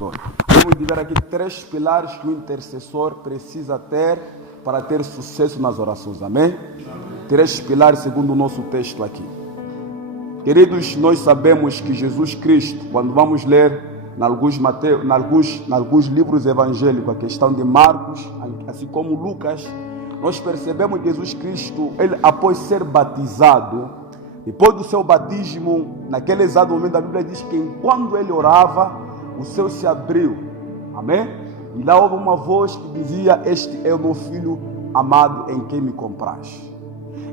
Vamos ver aqui 3 pilares que o intercessor precisa ter para ter sucesso nas orações. Amém? 3 pilares segundo o nosso texto aqui. Queridos, nós sabemos que Jesus Cristo, quando vamos ler em alguns livros evangélicos, a questão de Marcos, assim como Lucas, nós percebemos que Jesus Cristo, ele, após ser batizado, depois do seu batismo, naquele exato momento, a Bíblia diz que enquanto ele orava, o céu se abriu, amém? E lá houve uma voz que dizia: este é o meu filho amado em quem me compraz.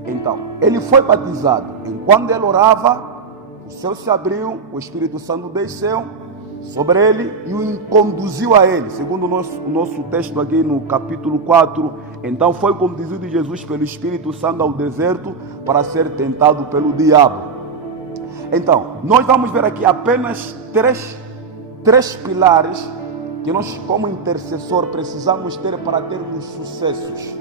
Então, ele foi batizado. Enquanto ele orava, o céu se abriu, o Espírito Santo desceu sobre ele e o conduziu a ele. Segundo o nosso texto aqui no capítulo 4, então foi conduzido Jesus pelo Espírito Santo ao deserto para ser tentado pelo diabo. Então, nós vamos ver aqui apenas três pilares que nós, como intercessor, precisamos ter para termos sucessos.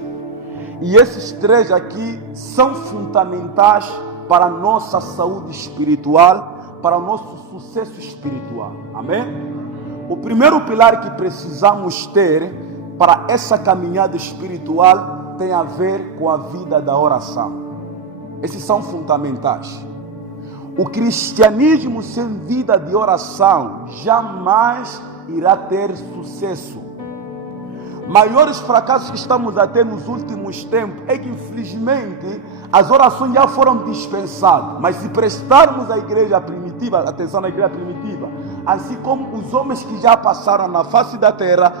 E esses 3 aqui são fundamentais para a nossa saúde espiritual, para o nosso sucesso espiritual. Amém? O primeiro pilar que precisamos ter para essa caminhada espiritual tem a ver com a vida da oração. Esses são fundamentais. O cristianismo sem vida de oração jamais irá ter sucesso. Maiores fracassos que estamos a ter nos últimos tempos é que, infelizmente, as orações já foram dispensadas. Mas se prestarmos à igreja primitiva, atenção na igreja primitiva, assim como os homens que já passaram na face da terra,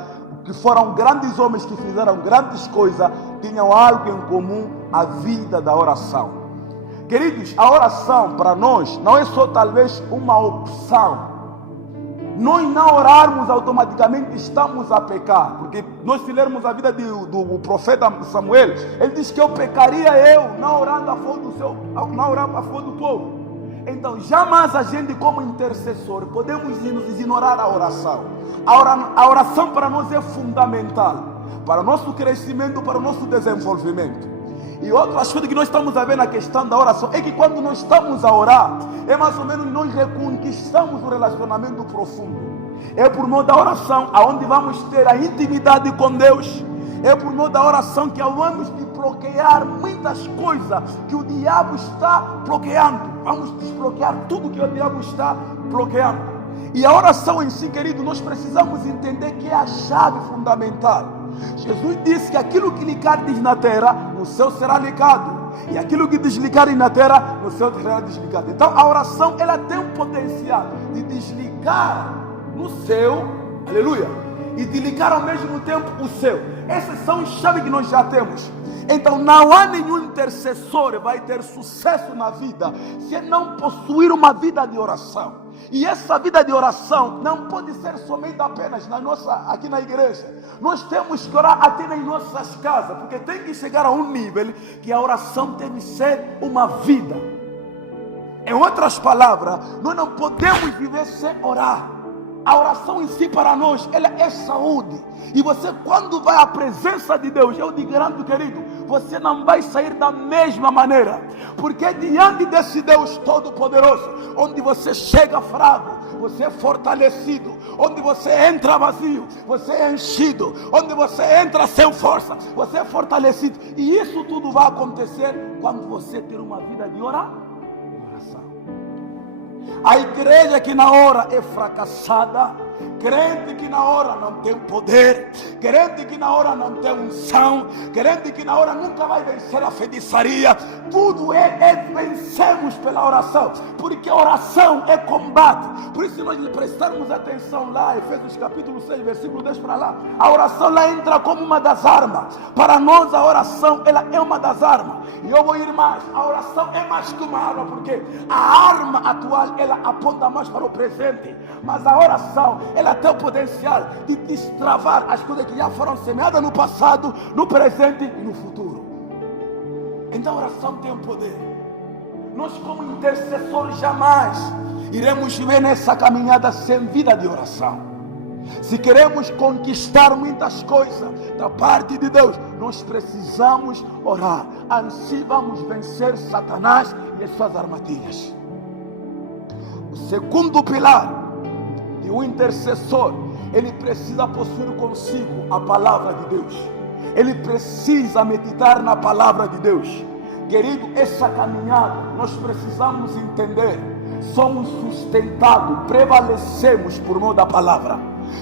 que foram grandes homens que fizeram grandes coisas, tinham algo em comum: a vida da oração. Queridos, a oração para nós não é só talvez uma opção. Nós não orarmos automaticamente estamos a pecar, porque nós, se lermos a vida do profeta Samuel, ele diz que eu pecaria não orando a favor do povo. Então jamais a gente, como intercessor, podemos nos ignorar a oração. A oração para nós é fundamental para o nosso crescimento, para o nosso desenvolvimento. E outra coisa que nós estamos a ver na questão da oração é que quando nós estamos a orar, é mais ou menos nós reconquistamos o relacionamento profundo. É por meio da oração aonde vamos ter a intimidade com Deus. É por meio da oração que vamos desbloquear muitas coisas que o diabo está bloqueando. Vamos desbloquear tudo que o diabo está bloqueando. E a oração em si, querido, nós precisamos entender que é a chave fundamental. Jesus disse que aquilo que ligares na terra, no céu será ligado. E aquilo que desligares na terra, no céu será desligado. Então a oração, ela tem um potencial de desligar no céu, aleluia, e de ligar ao mesmo tempo o céu. Essas são as chaves que nós já temos. Então não há nenhum intercessor que vai ter sucesso na vida se não possuir uma vida de oração. E essa vida de oração não pode ser somente apenas aqui na igreja. Nós temos que orar até nas nossas casas, porque tem que chegar a um nível que a oração deve ser uma vida. Em outras palavras, nós não podemos viver sem orar. A oração em si para nós, ela é saúde. E você, quando vai à presença de Deus, eu te garanto, querido, você não vai sair da mesma maneira. Porque diante desse Deus Todo-Poderoso, onde você chega fraco, você é fortalecido. Onde você entra vazio, você é enchido. Onde você entra sem força, você é fortalecido. E isso tudo vai acontecer quando você ter uma vida de oração. A igreja que na hora é fracassada, crente que na hora não tem poder, crente que na hora não tem unção, crente que na hora nunca vai vencer a feitiçaria. Tudo vencemos pela oração, porque oração é combate. Por isso, se nós prestarmos atenção lá, Efésios capítulo 6, versículo 10 para lá, a oração lá entra como uma das armas. Para nós a oração, ela é uma das armas. E eu vou ir mais, a oração é mais que uma arma, porque a arma atual, ela aponta mais para o presente, mas a oração, ela tem o potencial de destravar as coisas que já foram semeadas no passado, no presente e no futuro. Então a oração tem o poder. Nós, como intercessores, jamais iremos viver nessa caminhada sem vida de oração. Se queremos conquistar muitas coisas da parte de Deus, nós precisamos orar. Assim vamos vencer Satanás e as suas armadilhas. O segundo pilar de um intercessor ele precisa possuir consigo a palavra de Deus. Ele precisa meditar na palavra de Deus. Querido, essa caminhada nós precisamos entender. Somos sustentados, prevalecemos por meio da palavra.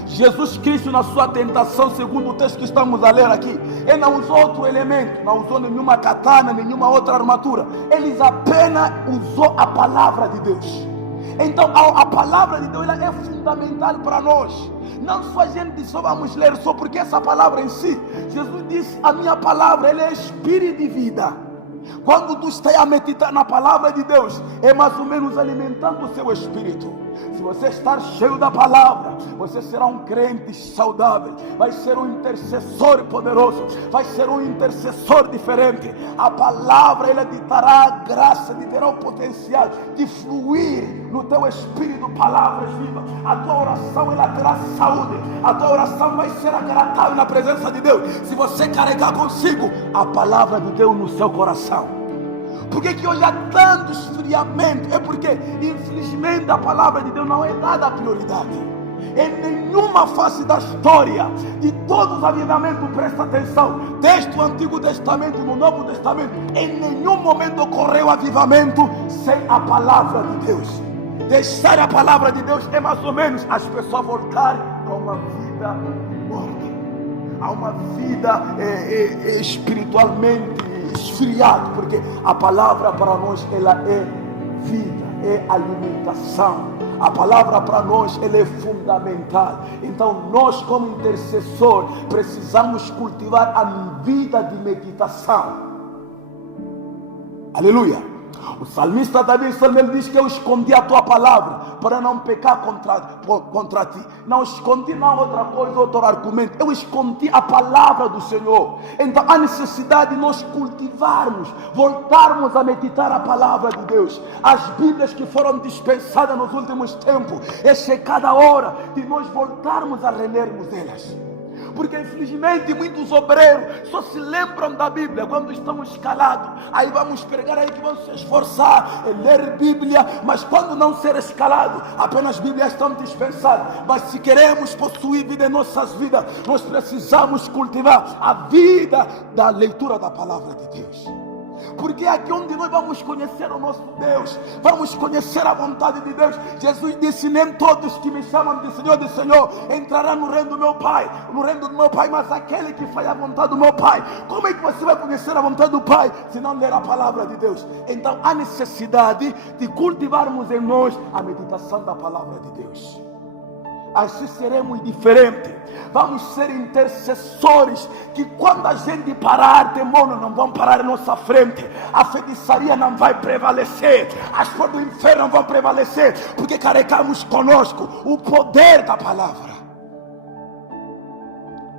Jesus Cristo, na sua tentação, segundo o texto que estamos a ler aqui, ele não usou outro elemento, não usou nenhuma katana, nenhuma outra armadura. Ele apenas usou a palavra de Deus. Então a palavra de Deus ela é fundamental para nós. Não só a gente só vamos ler só porque essa palavra em si, Jesus disse, a minha palavra ela é espírito de vida. Quando tu está a meditar na palavra de Deus, é mais ou menos alimentando o seu espírito. Se você estar cheio da palavra, você será um crente saudável, vai ser um intercessor poderoso, vai ser um intercessor diferente. A palavra ela te dará a graça, te dará o potencial de fluir no teu espírito palavras vivas. A tua oração ela terá saúde, a tua oração vai ser agradável na presença de Deus. Se você carregar consigo a palavra de Deus no seu coração. Por que hoje há tanto esfriamento? É porque, infelizmente, a palavra de Deus não é dada a prioridade. Em nenhuma face da história, de todos os avivamentos, presta atenção, desde o Antigo Testamento e no Novo Testamento, em nenhum momento ocorreu avivamento sem a palavra de Deus. Deixar a palavra de Deus é mais ou menos as pessoas voltarem a uma vida morta, a uma vida espiritualmente esfriado, porque a palavra para nós ela é vida, é alimentação. A palavra para nós ela é fundamental. Então nós como intercessor precisamos cultivar a vida de meditação. Aleluia. O salmista Davi ele diz que eu escondi a tua palavra para não pecar contra ti. Não escondi não outra coisa, outro argumento. Eu escondi a palavra do Senhor. Então há necessidade de nós cultivarmos, voltarmos a meditar a palavra de Deus. As Bíblias que foram dispensadas nos últimos tempos, é chegada a hora de nós voltarmos a relermos elas. Porque infelizmente muitos obreiros só se lembram da Bíblia quando estão escalados. Aí vamos pregar aí que vão se esforçar em ler Bíblia, mas quando não ser escalado, apenas Bíblias estão dispensadas. Mas se queremos possuir vida em nossas vidas, nós precisamos cultivar a vida da leitura da palavra de Deus. Porque é aqui onde nós vamos conhecer o nosso Deus, vamos conhecer a vontade de Deus. Jesus disse, nem todos que me chamam de Senhor entrarão no reino do meu Pai, mas aquele que faz a vontade do meu Pai. Como é que você vai conhecer a vontade do Pai se não ler a palavra de Deus? Então há necessidade de cultivarmos em nós a meditação da palavra de Deus. Assim seremos diferentes. Vamos ser intercessores que quando a gente parar, demônios não vão parar em nossa frente, a feitiçaria não vai prevalecer, as portas do inferno não vão prevalecer, porque carregamos conosco o poder da palavra.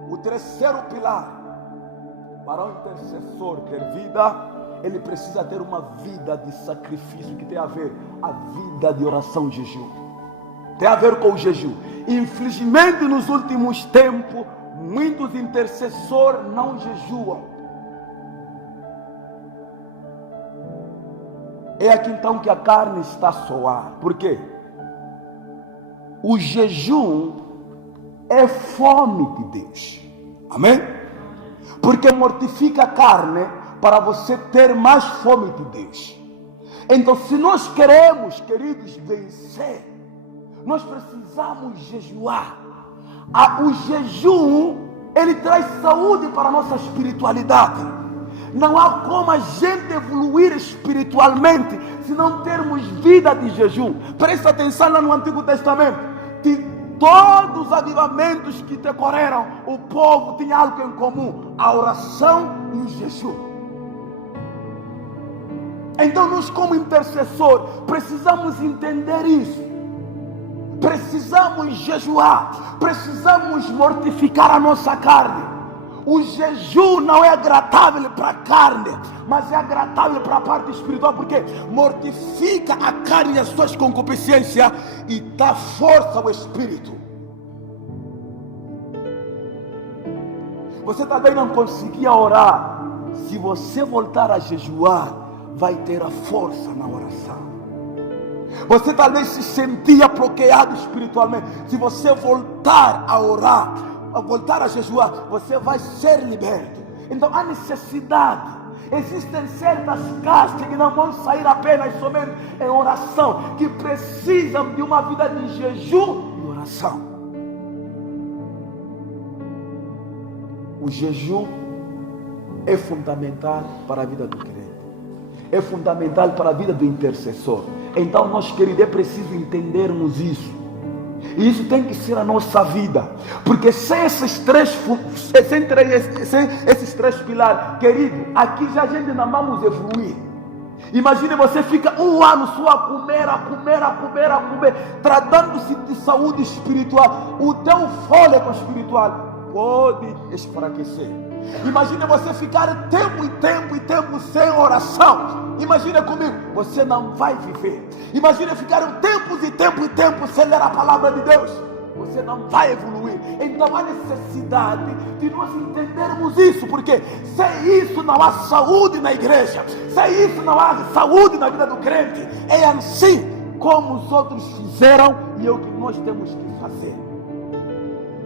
O terceiro pilar para o intercessor ter vida, ele precisa ter uma vida de sacrifício, que tem a ver a vida de oração e jejum. Tem a ver com o jejum. Infelizmente nos últimos tempos, muitos intercessores não jejuam. É aqui então que a carne está a soar. Por quê? O jejum é fome de Deus. Amém? Porque mortifica a carne para você ter mais fome de Deus. Então se nós queremos, queridos, vencer, nós precisamos jejuar. O jejum, ele traz saúde para a nossa espiritualidade. Não há como a gente evoluir espiritualmente se não termos vida de jejum. Presta atenção lá no Antigo Testamento. De todos os avivamentos que decorreram, o povo tinha algo em comum: a oração e o jejum. Então nós como intercessor precisamos entender isso. Precisamos jejuar, precisamos mortificar a nossa carne. O jejum não é agradável para a carne, mas é agradável para a parte espiritual, porque mortifica a carne e as suas concupiscências e dá força ao espírito. Você também não conseguia orar. Se você voltar a jejuar, vai ter a força na oração. Você talvez se sentia bloqueado espiritualmente. Se você voltar a orar, a voltar a jejuar, você vai ser liberto. Então há necessidade. Existem certas castas que não vão sair apenas somente em oração, que precisam de uma vida de jejum e oração. O jejum é fundamental para a vida do crente. É fundamental para a vida do intercessor. Então, nós, queridos, é preciso entendermos isso. E isso tem que ser a nossa vida. Porque sem esses três pilares, querido, aqui já a gente não vamos evoluir. Imagine você fica um ano só a comer, tratando-se de saúde espiritual. O teu fôlego espiritual pode enfraquecer. Imagine você ficar tempo sem oração. Imagina comigo, você não vai viver. Imagina ficar tempos e tempo sem ler a palavra de Deus. Você não vai evoluir. Então há necessidade de nós entendermos isso, porque sem isso não há saúde na igreja, sem isso não há saúde na vida do crente. É assim como os outros fizeram e é o que nós temos que fazer.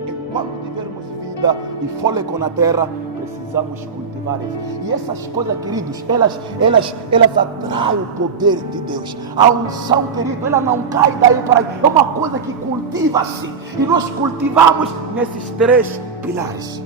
Enquanto tivermos vida e fôlego na terra, precisamos cultivar isso. E essas coisas, queridos, elas atraem o poder de Deus. A unção, querido, ela não cai daí para aí. É uma coisa que cultiva-se. E nós cultivamos nesses três pilares.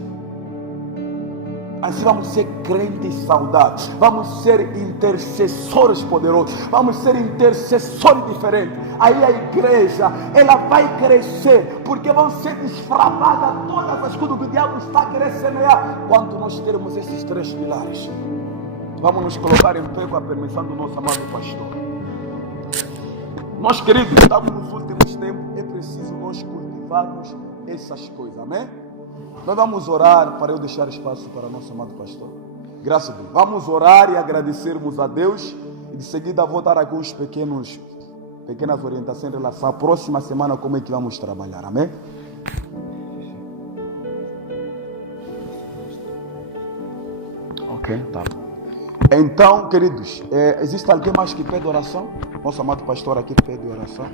Assim vamos ser crentes saudáveis. Vamos ser intercessores poderosos. Vamos ser intercessores diferentes. Aí a igreja, ela vai crescer. Porque vão ser desfravadas todas as coisas que o diabo está querendo semear. Quando nós termos esses três pilares. Vamos nos colocar em pé com a permissão do nosso amado pastor. Nós, queridos, estamos nos últimos tempos. É preciso nós cultivarmos essas coisas. Amém? Nós vamos orar para eu deixar espaço para o nosso amado pastor. Graças a Deus. Vamos orar e agradecermos a Deus. E de seguida vou dar alguns pequenas orientações em relação à próxima semana, como é que vamos trabalhar. Amém? Ok, tá bom. Então, queridos, existe alguém mais que pede oração? Nosso amado pastor aqui pede oração.